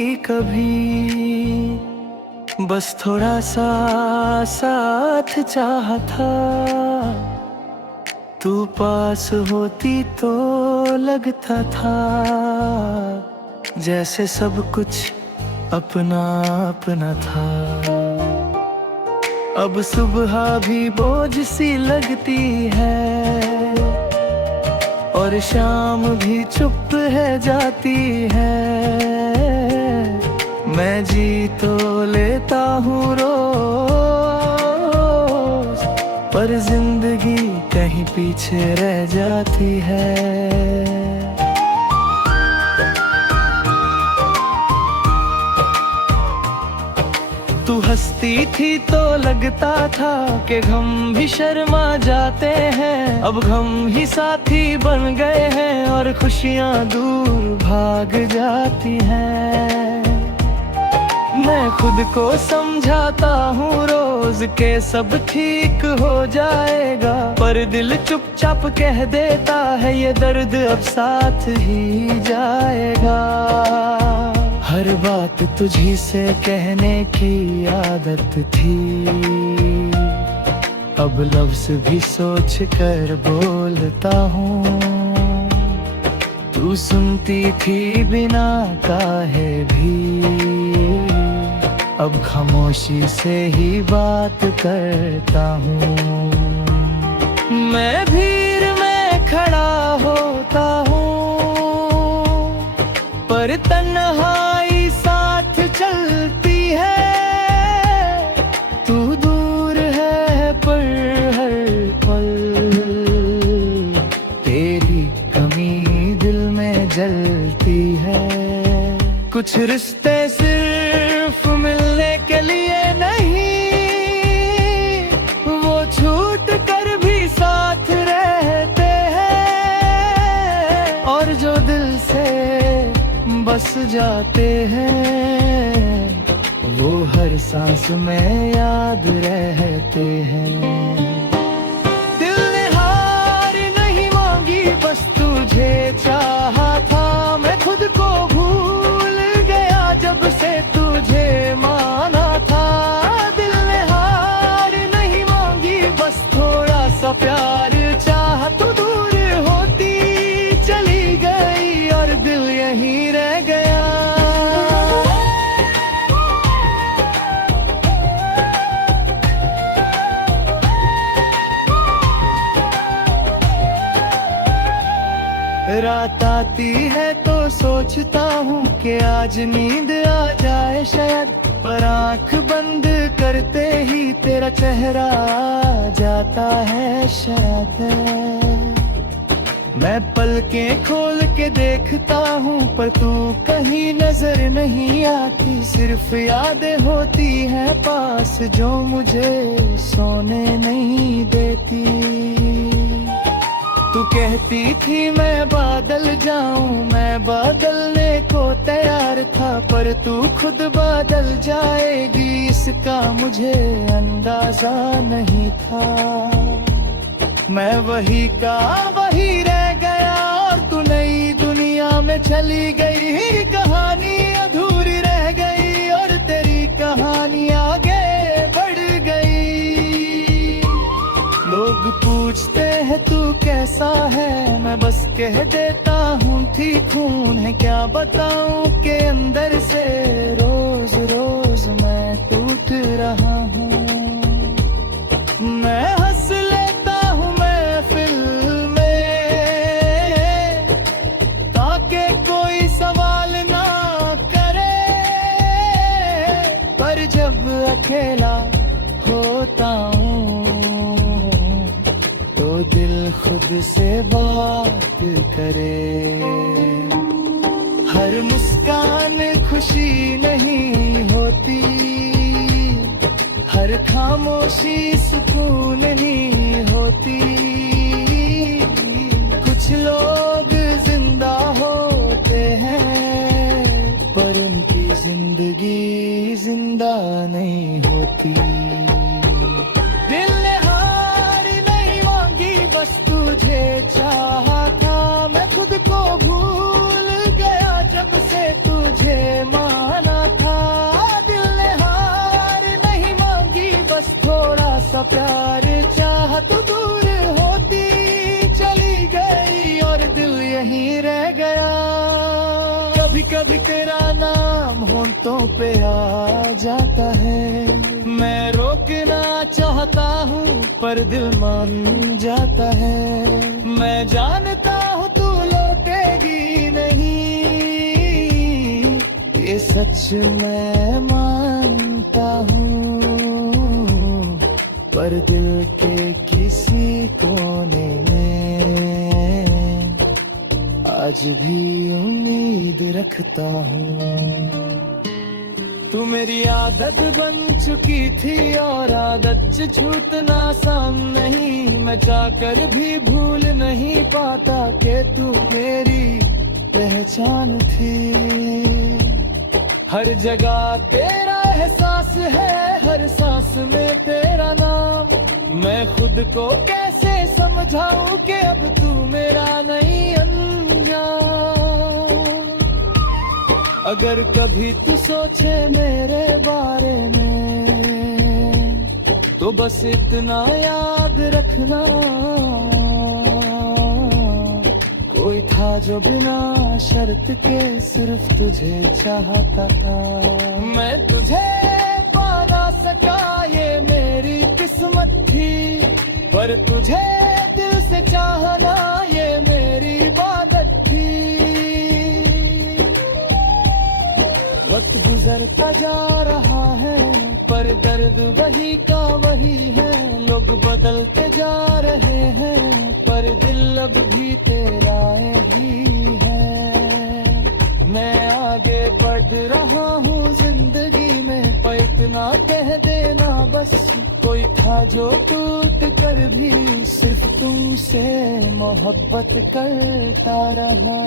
थी कभी, बस थोड़ा सा साथ चाहा था। तू पास होती तो लगता था जैसे सब कुछ अपना अपना था। अब सुबह भी बोझ सी लगती है और शाम भी चुप है जाती है। मैं जी तो लेता हूँ रोज, पर जिंदगी कहीं पीछे रह जाती है। तू हंसती थी तो लगता था कि गम भी शर्मा जाते हैं। अब गम ही साथी बन गए हैं और खुशियाँ दूर भाग जाती हैं। मैं खुद को समझाता हूँ रोज के सब ठीक हो जाएगा, पर दिल चुपचाप कह देता है ये दर्द अब साथ ही जाएगा। हर बात तुझी से कहने की आदत थी, अब लफ्ज भी सोच कर बोलता हूँ। तू सुनती थी बिना काहे भी, अब खामोशी से ही बात करता हूँ। मैं भीड़ में खड़ा होता हूँ, पर तन्हाई साथ चलती है। तू दूर है पर हर पल तेरी कमी दिल में जलती है। कुछ रिश्ते सिर्फ मिलने के लिए नहीं, वो छूट कर भी साथ रहते हैं। और जो दिल से बस जाते हैं, वो हर सांस में याद रहते हैं। दिल ने हार नहीं मांगी, बस तुझे चाहा था। मैं खुद को भूल गया जब से तुझे माना था। दिल ने हार नहीं मांगी, बस थोड़ा सा प्यार चाहा। तू दूर होती चली गई और दिल यहीं रह गया। रात आती है तो सोचता हूँ कि आज नींद आ जाए शायद, पर आँख बंद करते ही तेरा चेहरा आ जाता है शायद। मैं पलकें खोल के देखता हूँ पर तू कहीं नजर नहीं आती। सिर्फ यादें होती हैं पास जो मुझे सोने नहीं देती। तू कहती थी मैं बादल जाऊं, मैं बदलने को तैयार था, पर तू खुद बदल जाएगी इसका मुझे अंदाजा नहीं था। मैं वही का वही रह गया और तू नई दुनिया में चली गई। कहानी अधूरी रह गई और तेरी कहानी आगे बढ़ गई। लोग पूछते हैं तू कैसा है, मैं बस कह देता हूँ ठीक हूँ। उन्हें क्या बताऊँ कि अंदर से रोज रोज मैं टूट रहा हूँ। मैं हंस लेता हूँ महफिल में ताकि कोई सवाल ना करे, पर जब अकेला होता हूँ तो दिल खुद से बात करे। हर मुस्कान खुशी नहीं होती, हर खामोशी सुकून नहीं होती। कुछ लोग जिंदा होते हैं पर उनकी जिंदगी जिंदा नहीं होती। दिल ने हार नहीं मांगी, बस तुझे चाहा था। मैं खुद को भूल गया जब से तुझे मान होंठों पे आ जाता है। मैं रोकना चाहता हूँ पर दिल मान जाता है। मैं जानता हूँ तू लौटेगी नहीं, ये सच मैं मानता हूँ, पर दिल के किसी कोने में आज भी उम्मीद रखता हूँ। तू मेरी आदत बन चुकी थी और आदत से छूटना आसान नहीं। मैं चाहकर भी भूल नहीं पाता कि तू मेरी पहचान थी। हर जगह तेरा एहसास है, हर सांस में तेरा नाम। मैं खुद को कैसे समझाऊं कि अब तू मेरा नहीं अनजान। अगर कभी तू सोचे मेरे बारे में तो बस इतना याद रखना, कोई था जो बिना शर्त के सिर्फ तुझे चाहता था। मैं तुझे पा ना सका ये मेरी किस्मत थी, पर तुझे दिल से चाहना ये मेरी इबादत थी। वक्त गुजरता जा रहा है पर दर्द वही का वही है। लोग बदलते जा रहे हैं पर दिल अब भी तेरा ही है। मैं आगे बढ़ रहा हूँ जिंदगी में, पर इतना कह देना बस, कोई था जो टूट कर भी सिर्फ तुमसे मोहब्बत करता रहा।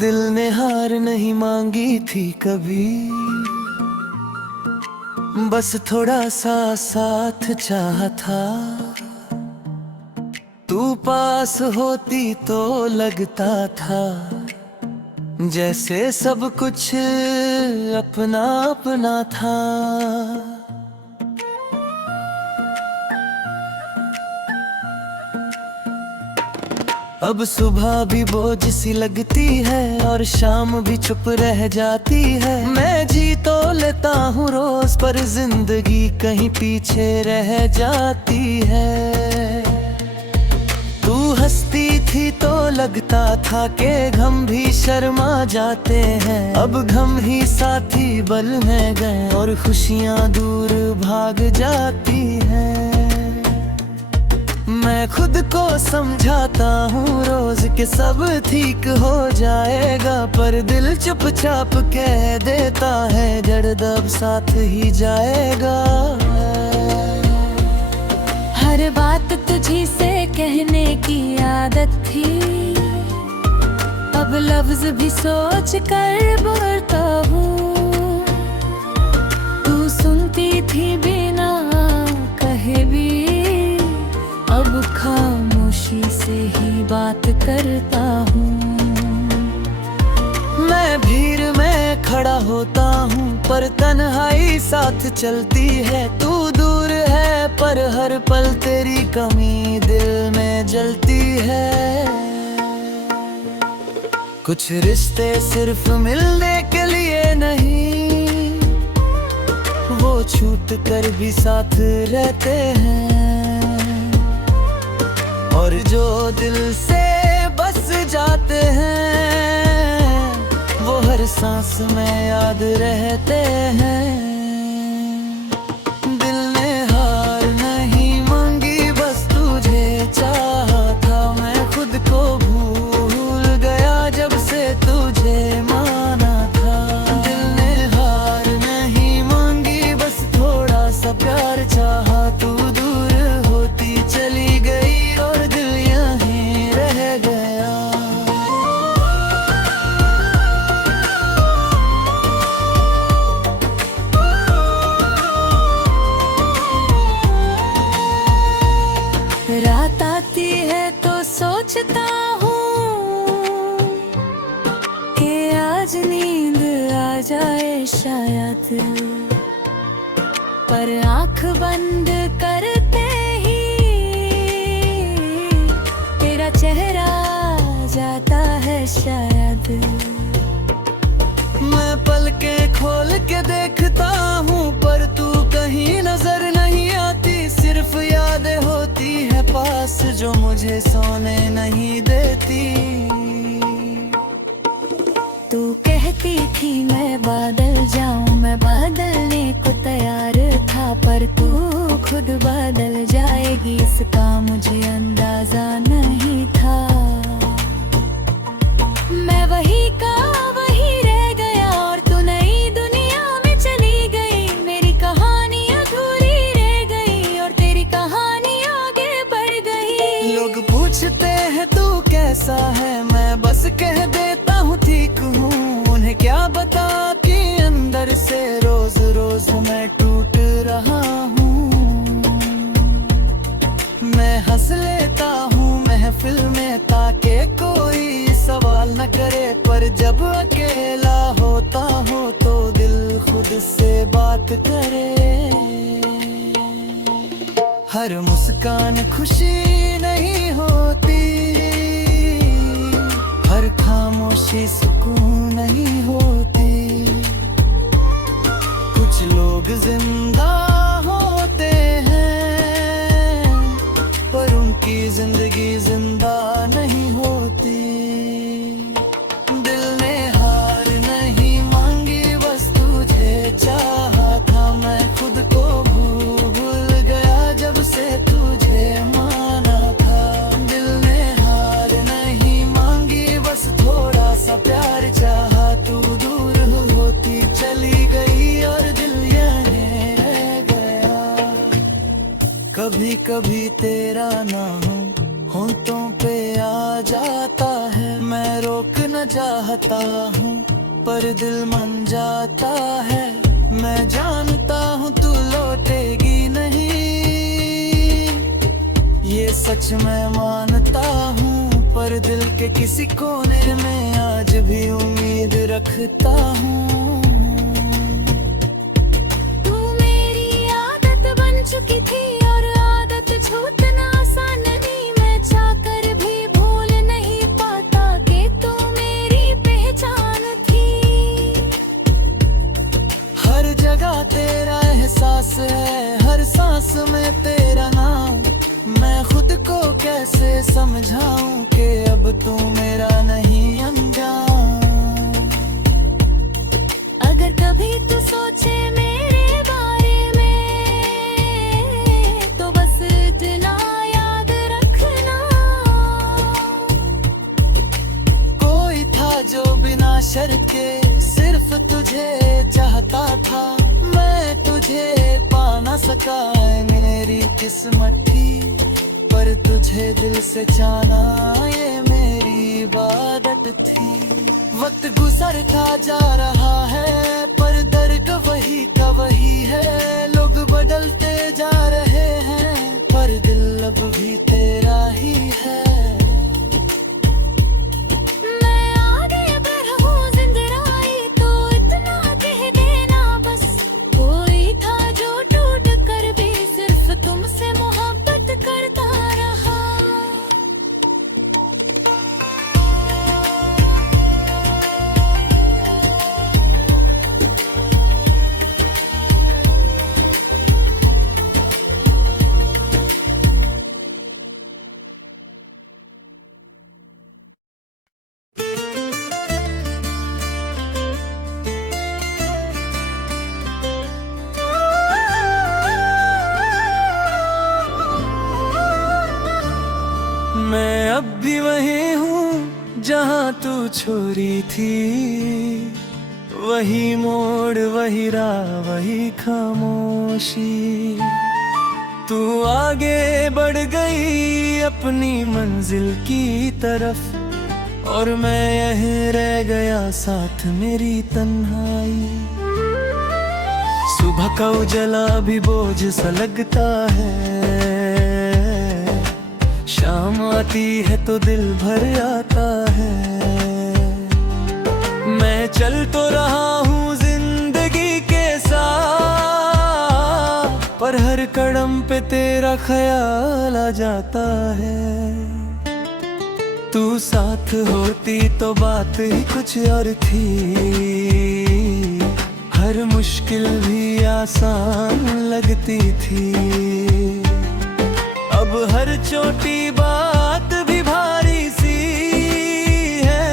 दिल ने हार नहीं मांगी थी कभी, बस थोड़ा सा साथ चाहा था। तू पास होती तो लगता था जैसे सब कुछ अपना अपना था। अब सुबह भी बोझ सी लगती है और शाम भी चुप रह जाती है। मैं जी तो लेता हूँ रोज पर जिंदगी कहीं पीछे रह जाती है। तू हंसती थी तो लगता था कि गम भी शर्मा जाते हैं। अब गम ही साथी बल में गए और खुशियाँ दूर भाग जाती हैं। मैं खुद को समझाता हूँ रोज के सब ठीक हो जाएगा, पर दिल चुपचाप कह देता है दर्द अब साथ ही जाएगा। हर बात तुझी से कहने की आदत थी, अब लफ्ज भी सोच कर बोलता हूँ। तू सुनती थी बिना कहे भी, अब खामोशी से ही बात करता हूँ। मैं भीड़ में खड़ा होता हूँ पर तन्हाई साथ चलती है। तू दूर है पर हर पल तेरी कमी दिल में जलती है। कुछ रिश्ते सिर्फ मिलने के लिए नहीं, वो छूट कर भी साथ रहते हैं। और जो दिल से बस जाते हैं वो हर सांस में याद रहते हैं। दिल ने हार नहीं मांगी बस तुझे चाहा था। मैं खुद को भूल गया जब से तुझे माना था। दिल ने हार नहीं मांगी बस थोड़ा सा प्यार चाहा। तू दूर होती चली गई और दिल यहीं रह गया। शायद, पर आंख बंद करते ही तेरा चेहरा जाता है शायद। मैं पलकें खोल के देखता हूँ पर तू कहीं नजर नहीं आती, सिर्फ यादें होती है पास जो मुझे सोने नहीं देती। तू कहती थी मैं बादल जाऊं, मैं बदलने को तैयार था, पर तू खुद बदल जाएगी इसका मुझे अंदाजा नहीं था। मैं वही का वही रह गया और तू नई दुनिया में चली गई, मेरी कहानी अधूरी रह गई और तेरी कहानी आगे बढ़ गई। लोग पूछते हैं तू कैसा है, मैं बस कह देता हूँ ठीक हूँ। उन्हें क्या बता कि अंदर से रोज रोज मैं टूट रहा हूँ। मैं हंस लेता हूँ महफिल में ताकि कोई सवाल न करे, पर जब अकेला होता हूँ तो दिल खुद से बात करे। हर मुस्कान खुशी नहीं होती, हर खामोशी सुकून नहीं होती। कुछ लोग जिंदा होते हैं पर उनकी जिंदगी जिंदा नहीं होती। दिल ने हार नहीं मांगी बस तुझे चाहा था, मैं खुद को भूल गया जब से तुझे माना था। दिल ने हार नहीं मांगी बस थोड़ा सा प्यार चाहा, तू दूर होती चली गई और दिल यहीं रह गया। कभी कभी तेरा नाम होंठों पे आ जाता है, मैं रोक न चाहता हूँ पर दिल मान जाता है। मैं जानता हूँ तू लौटेगी नहीं, ये सच मैं मानता हूँ, पर दिल के किसी कोने में आज भी उम्मीद रखता हूँ। तू मेरी आदत बन चुकी थी और आदत छूटना आसान नहीं, मैं चाहकर भी भूल नहीं पाता कि तू मेरी पहचान थी। हर जगह तेरा एहसास है, हर सांस में तेरा नाम। मैं खुद को कैसे समझाऊं कि अब तू मेरा नहीं अनजान। अगर कभी तू सोचे मेरे बारे में तो बस इतना याद रखना, कोई था जो बिना शर्त के सिर्फ तुझे चाहता था, मैं तुझे पा ना सका मेरी किस्मत थी, पर तुझे दिल से जाना ये मेरी इबादत थी। वक्त गुजरता जा रहा है पर दर्द वही का वही है, लोग बदलते जा रहे हैं पर दिल अब भी तेरा ही है। मैं आगे बढ़ूं जिंदगी तो इतना कह देना बस, कोई था जो टूट कर भी सिर्फ तुमसे मोहब्बत करता रहा। मैं अब भी वही हूँ जहाँ तू छोरी थी, वही मोड़ वही राह वही खामोशी। तू आगे बढ़ गई अपनी मंजिल की तरफ और मैं यहीं रह गया साथ मेरी तन्हाई। सुबह का उजला भी बोझ सा लगता है, शाम आती है तो दिल भर आता है। मैं चल तो रहा हूँ जिंदगी कदम पे तेरा ख्याल आ जाता है। तू साथ होती तो बात ही कुछ और थी, हर मुश्किल भी आसान लगती थी। अब हर छोटी बात भी भारी सी है,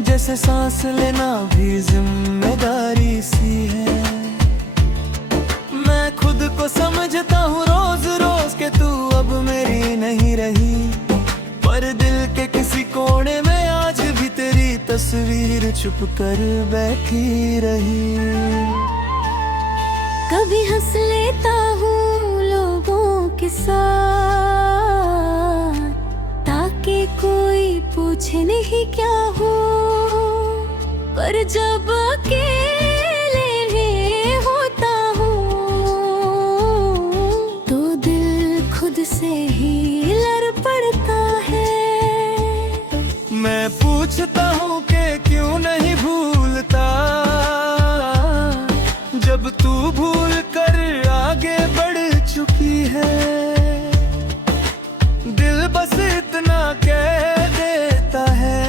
जैसे सांस लेना भी जिम्मेदारी सी है। मैं खुद को समझता हूँ रोज रोज के तू अब मेरी नहीं रही, पर दिल के किसी कोने में आज भी तेरी तस्वीर छुप कर बैठी रही। कभी हंस लेता हूँ लोगों के साथ, ताकि कोई पूछे नहीं क्या हो, पर जब अकेले में होता हूँ तो दिल खुद से ही लड़ पड़ता है। मैं पूछता हूँ कि क्यों नहीं भूलता, जब तू भूल कर आगे बढ़ चुकी है। दिल बस इतना कह देता है,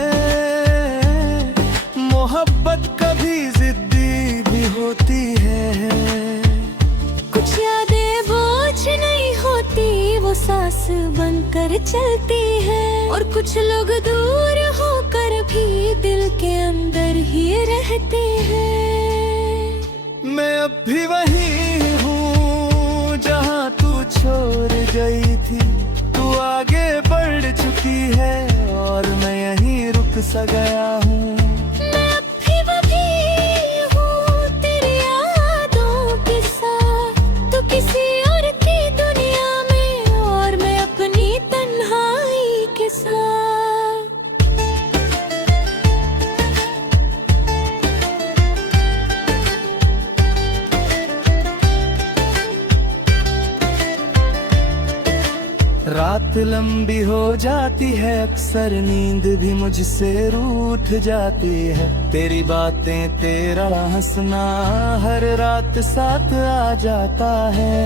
मोहब्बत कभी जिद्दी भी होती है। कुछ यादें बोझ नहीं होती, वो सांस बनकर चलती है, और कुछ लोग दूर होकर भी दिल के अंदर ही रहते हैं। मैं अब भी वही हूँ जहाँ तू छोड़ गई थी। तू आगे बढ़ चुकी है और मैं यहीं रुक सा गया हूँ। मैं अब भी वही हूँ तेरी यादों के साथ, तू किसी और की दुनिया में और मैं अपनी तन्हाई के साथ। रात लंबी हो जाती है, अक्सर नींद भी मुझसे रूठ जाती है। तेरी बातें तेरा हंसना हर रात साथ आ जाता है।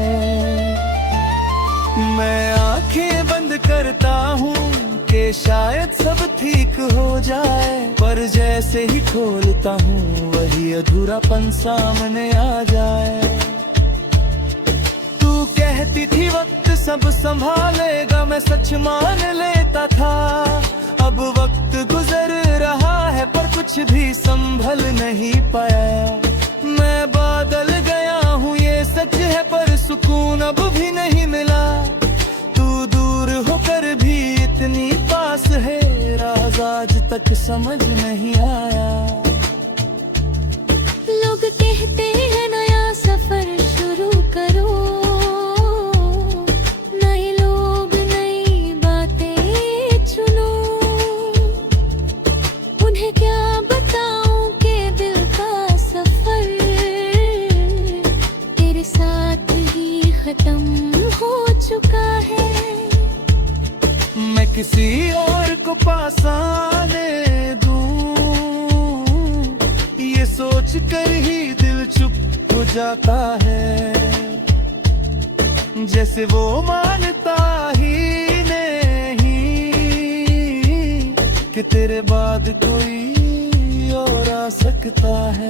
मैं आंखें बंद करता हूँ कि शायद सब ठीक हो जाए, पर जैसे ही खोलता हूँ वही अधूरापन सामने आ जाए। तू कहती थी वक्त सब संभालेगा, मैं सच मान लेता था। अब वक्त गुजर रहा है पर कुछ भी संभल नहीं पाया। मैं बादल गया हूँ ये सच है, पर सुकून अब भी नहीं मिला। तू दूर होकर भी इतनी पास है, राज आज तक समझ नहीं आया। लोग कहते हैं नया सफर शुरू करो, नए लोग नई बातें चुनो। उन्हें क्या बताऊं कि दिल का सफर तेरे साथ ही खत्म हो चुका है। मैं किसी और को पास आने दूं, ये सोच कर ही दिल चुप हो जाता है। जैसे वो मानता ही नहीं कि तेरे बाद कोई और आ सकता है।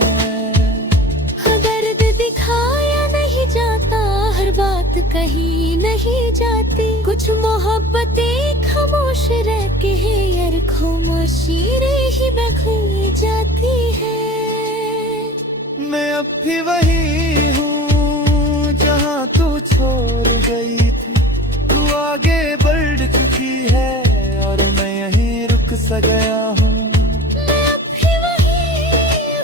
दर्द दिखाया नहीं जाता, हर बात कही नहीं जाती। कुछ मोहब्बतें खामोश रह के है यार, खामोशी ही बख जाती है। मैं अब भी वही हूँ जहाँ तू छोड़ गई थी। तू आगे बढ़ चुकी है और मैं यहीं रुक सा गया हूँ। मैं अब भी वही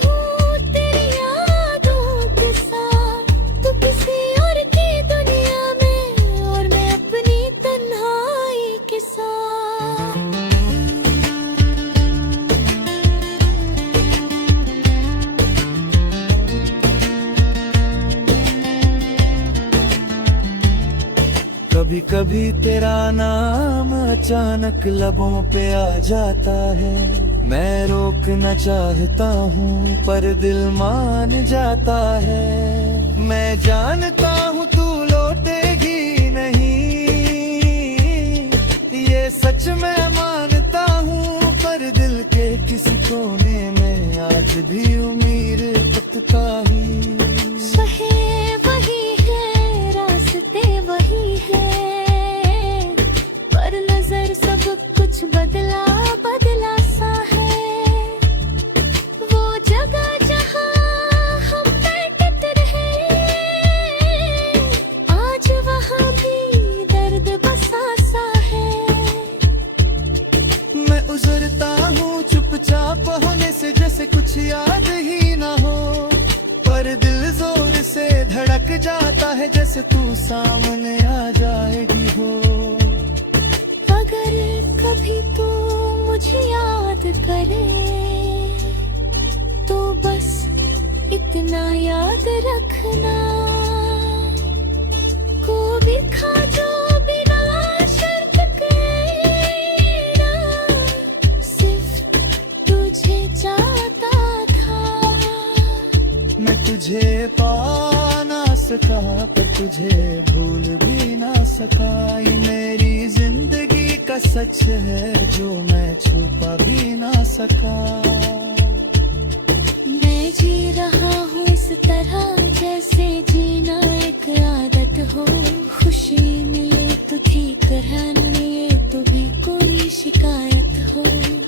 हूँ तेरी यादों के साथ, तू किसी और की दुनिया में और मैं अपनी तन्हाई के साथ। कभी कभी तेरा नाम अचानक लबों पे आ जाता है। मैं रोकना चाहता हूँ पर दिल मान जाता है। मैं जानता हूँ तू लौटेगी का ही। सहे वही है, रास्ते वही है, पर नजर सब कुछ बदला बदला सा है। वो जगह जहाँ हम बैठते रहे, आज वहाँ भी दर्द बसा सा है। मैं उजरता हूँ चुपचाप होने से, जैसे कुछ याद ही ना हो, पर दिल जोर से धड़क जाता है, जैसे तू सामने आ जाएगी हो। अगर कभी तू मुझे याद करे, तो बस इतना याद रखना, को भी खा जो बिना शर्त के ना, सिर्फ तुझे चाहता था। मैं तुझे पा ना सका, पर तुझे भूल भी ना सका। ये मेरी जिंदगी का सच है, जो मैं छुपा भी ना सका। मैं जी रहा हूँ इस तरह, जैसे जीना एक आदत हो। खुशी मिले तो ठीक, रहने तो भी कोई शिकायत हो।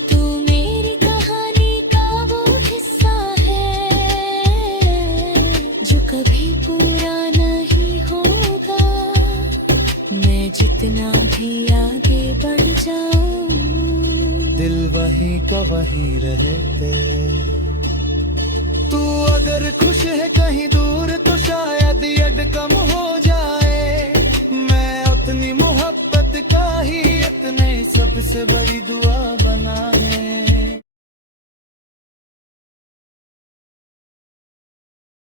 तू मेरी कहानी का वो हिस्सा है, जो कभी पूरा नहीं होगा। मैं जितना भी आगे बढ़ जाऊं, दिल वहीं का वहीं रहते। तू अगर खुश है